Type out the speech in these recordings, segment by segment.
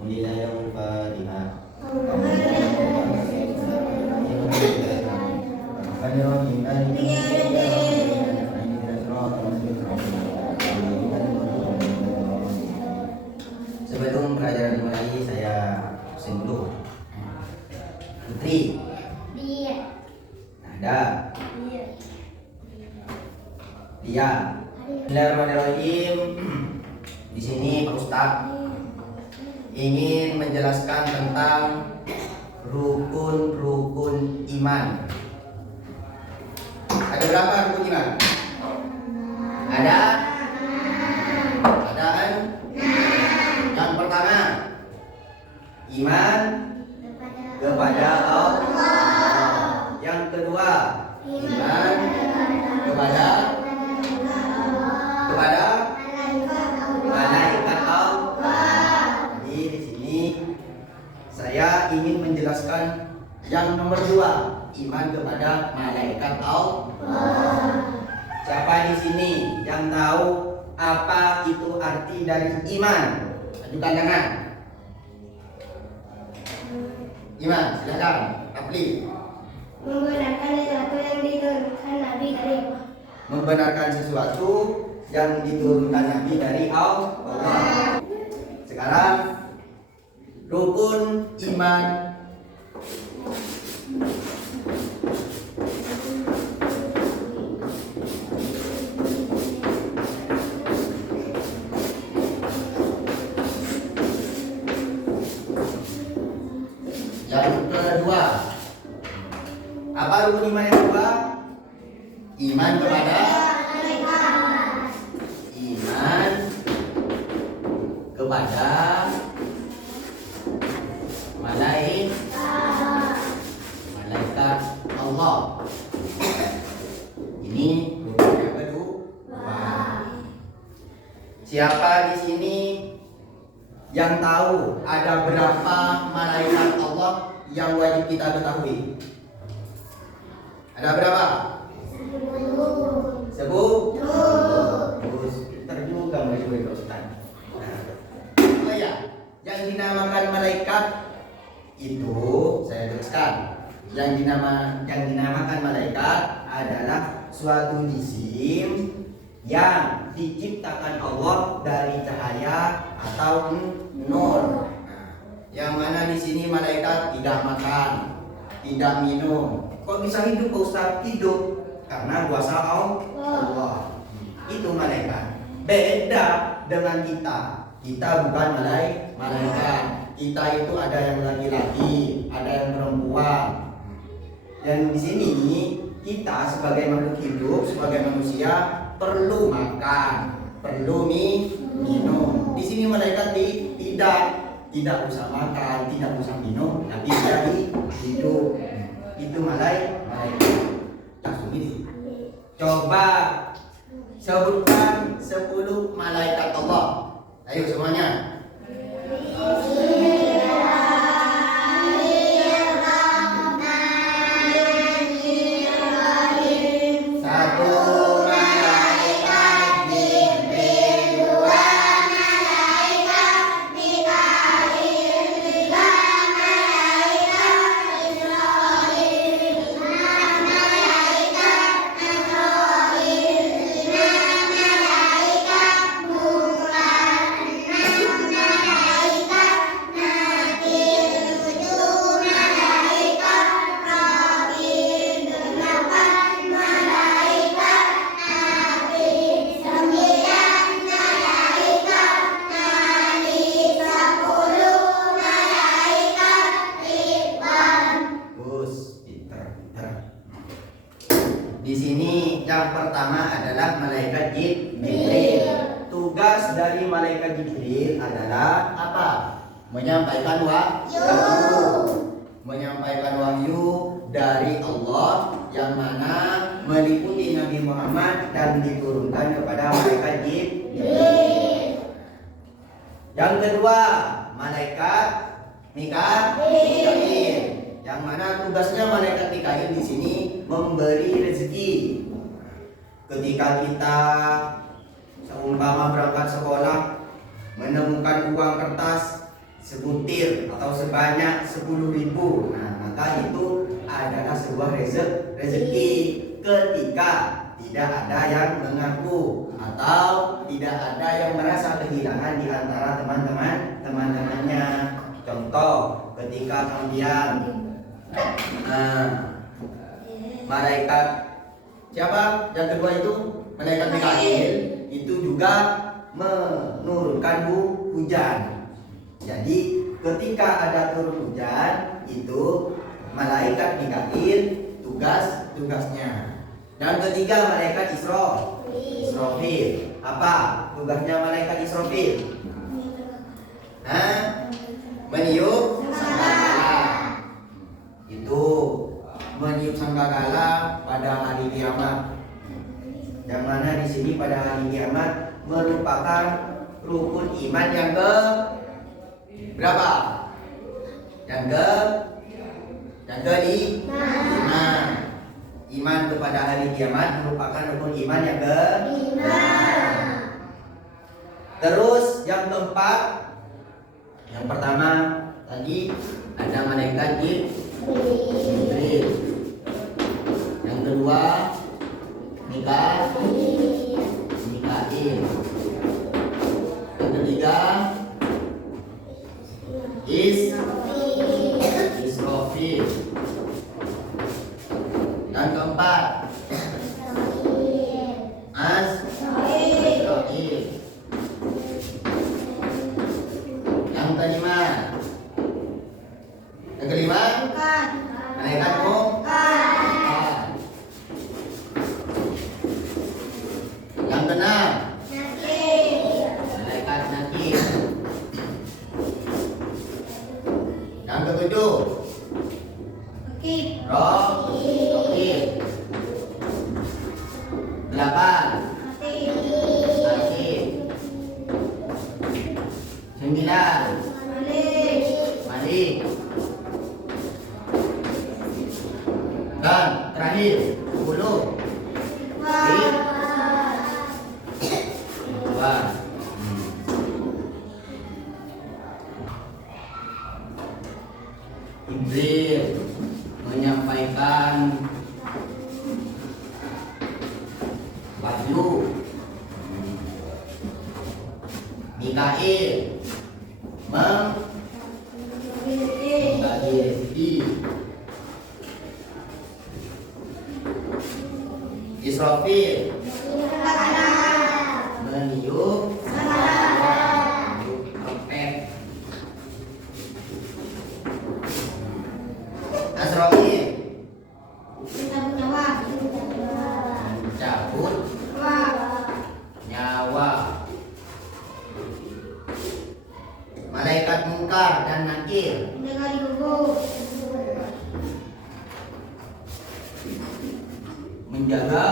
Al-Fatihah. Sebelum pelajaran dimulai, saya absen dulu. Putri, Dia. Nada, Dia. Bismillahirrahmanirrahim. Di sini Pak Ustadz ingin menjelaskan tentang rukun-rukun iman. Ada berapa rukun iman? Ada? Adaan? Yang pertama, iman kepada Allah. Yang kedua, iman kepada malaikat Allah. Jadi di sini saya ingin menjelaskan yang nomor 2, iman kepada malaikat Allah. Siapa di sini yang tahu apa itu arti dari iman? Ajukan tangan. Iman, silakan. Apli. Membenarkan sesuatu yang diturunkan Nabi dari Allah. Membenarkan sesuatu yang diturunkan Nabi dari Allah. Sekarang rukun iman. Yang kedua, apa rukun iman yang kedua? Iman kepada malaikat Allah. Ini rukun yang kedua. Siapa di sini yang tahu ada berapa malaikat Allah yang wajib kita ketahui? Ada berapa? 10. Terus pintar juga murid-murid Ustaz. Oh ya, yang dinamakan malaikat itu saya teruskan. Yang dinamakan malaikat adalah suatu jisim yang diciptakan Allah dari cahaya atau nur. Yang mana di sini malaikat tidak makan, tidak minum. Kok bisa hidup Ustaz? Hidup karena kuasa Allah. Itu malaikat. Beda dengan kita. Kita bukan malaikat. Kita itu ada yang laki-laki, ada yang perempuan. Dan di sini kita sebagai makhluk hidup, sebagai manusia perlu makan, perlu minum. Di sini malaikat tidak usah makan, tidak usah minum, tapi dia hidup. Itu malaikat. Langsung ini. Coba sebutkan 10 malaikat Allah. Ayo semuanya. Di sini yang pertama adalah malaikat Jibril. Tugas dari malaikat Jibril adalah apa? Menyampaikan wahyu dari Allah yang mana meliputi Nabi Muhammad dan diturunkan kepada malaikat Jibril. Yang kedua, malaikat Mikail. Yang mana tugasnya malaikat Mikail di sini memberi rezeki. Ketika kita seumpama berangkat sekolah menemukan uang kertas sebutir atau sebanyak 10.000. Nah, maka itu adalah sebuah rezeki ketika tidak ada yang mengaku atau tidak ada yang merasa kehilangan di antara teman-temannya. Contoh, ketika kemudian malaikat siapa yang kedua itu malaikat Mikail itu juga menurunkan hujan. Jadi ketika ada turun hujan itu malaikat Mikail tugasnya. Dan ketiga malaikat Israfil. Apa tugasnya malaikat Israfil? Meniup sangkakala. Itu meniup sangkakala pada hari kiamat. Yang mana di sini pada hari kiamat merupakan rukun iman yang ke berapa? Yang ke lima. Iman kepada hari kiamat merupakan rukun iman yang ke lima. Terus yang keempat, yang pertama tadi ada malaikat Jibril. Yang kedua Mikail. Yang ketiga Israfil. Dan keempat Azrail. Yang kelima malaikat Munkar. Yang keenam malaikat Nakir. Yang ketujuh Raqib. 8 Atid. 9 Malik. Dan terakhir 10 Ridwan. Jibril menyampaikan wahyu. Mikail membagi rezeki. Israfil meniup trompet. Azrail mencabut nyawa. Malaikat Munkar dan Nakir menjaga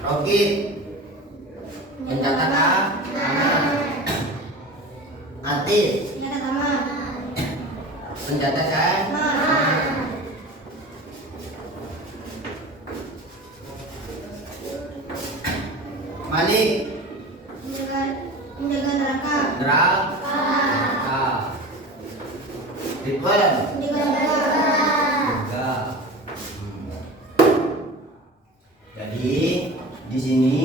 Raqib mencatat amal. Atid mencatat Malik menjaga neraka. Ridwan Menjaga juga. Jadi di sini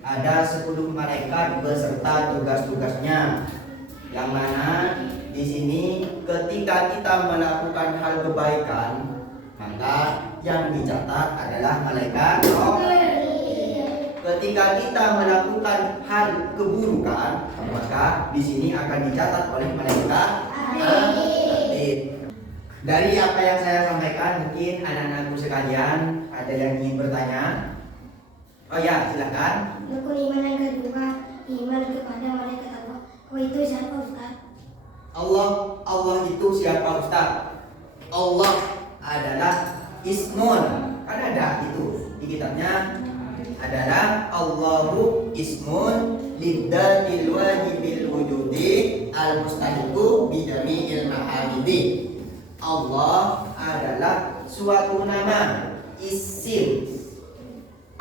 ada 10 malaikat beserta tugas-tugasnya. Yang mana di sini ketika kita melakukan hal kebaikan, maka yang dicatat adalah malaikat roh. Ketika kita melakukan hal keburukan, maka di sini akan dicatat oleh malaikat atid. Dari apa yang saya sampaikan, mungkin anak-anakku sekalian ada yang ingin bertanya. Oh ya, silakan. Rukun iman yang kedua, iman kepada malaikat Allah. Oh, itu siapa, Ustaz? Allah itu siapa, Ustaz? Allah adalah ismun. Kan ada itu di kitabnya, adalah Allahu ismun lidzatil wajibil wujudi al mustahiqu bi jami'il mahamidi. Allah adalah suatu nama, isim.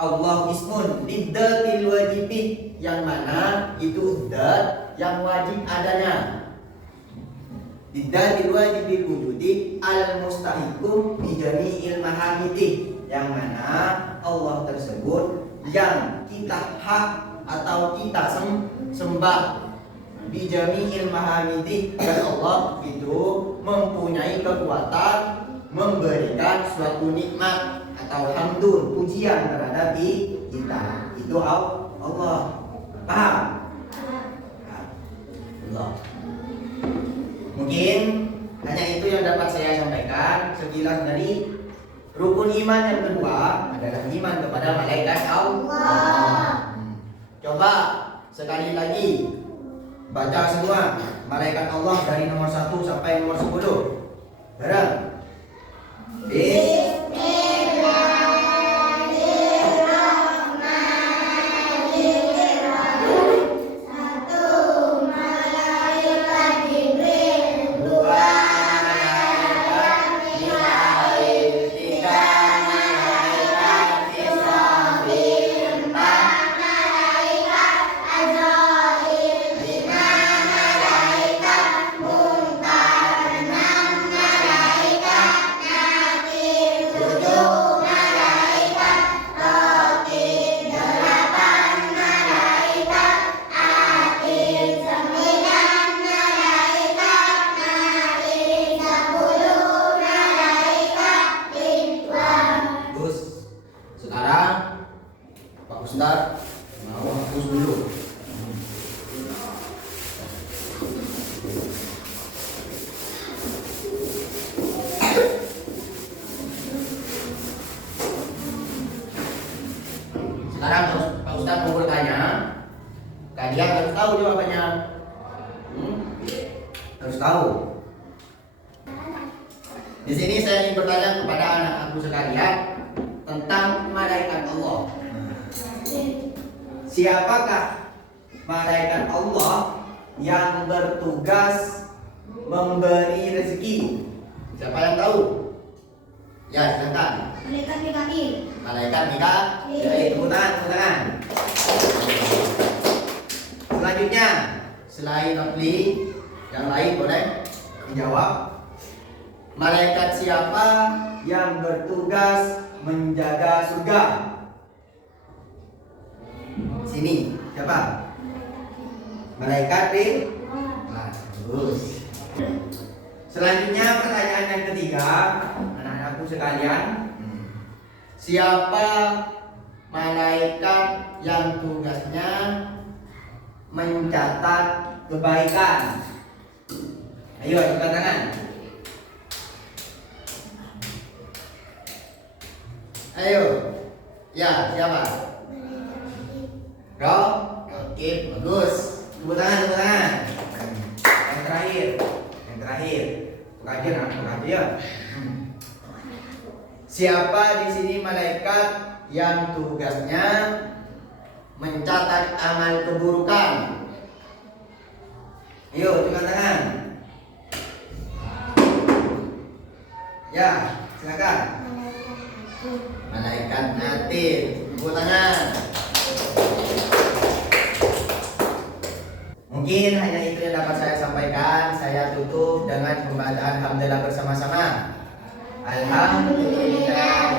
Allah ismun liddatil wajibi, yang mana itu dat yang wajib adanya. Liddatil wajibil wujudi al mustahiqu bi jami'il mahamidi, yang mana Allah tersebut yang kita hak atau kita sembah bi jami'il mahamidi, dan Allah itu mempunyai kekuatan memberikan suatu nikmat atau hamdun, pujian terhadap kita. Itu Allah. Paham? Allah. Mungkin hanya itu yang dapat saya sampaikan sekilas dari rukun iman yang kedua adalah iman kepada malaikat Allah. Coba sekali lagi baca semua malaikat Allah dari nomor 1 sampai nomor 10. Bareng. Sekarang Pak Ustadz mau hapus dulu. Sekarang Pak Ustadz mau bertanya, kalian harus tahu jawabannya. Harus tahu. Di sini saya ingin bertanya kepada anak-anakku sekalian tentang malaikat Allah. Siapakah malaikat Allah yang bertugas memberi rezeki? Siapa yang tahu? Ya, silakan. Malaikat Mikail. Malaikat Mikail. Tepuk tangan, tepuk tangan. Selanjutnya, selain ahli, yang lain boleh dijawab. Malaikat siapa yang bertugas menjaga surga? Sini, siapa? Malaikat bagus. Selanjutnya pertanyaan yang ketiga, anak-anakku sekalian, siapa malaikat yang tugasnya mencatat kebaikan? Ayo, angkat tangan. Ayo, ya siapa? Roh, oke, bagus. Tepuk tangan, tepuk tangan. Yang terakhir, pengajian. Siapa di sini malaikat yang tugasnya mencatat amal keburukan? Ayo, tepuk tangan. Ya, silakan. Malaikat natif, tepuk tangan. Mungkin hanya itu yang dapat saya sampaikan. Saya tutup dengan pembacaan hamdalah bersama-sama. Alhamdulillah.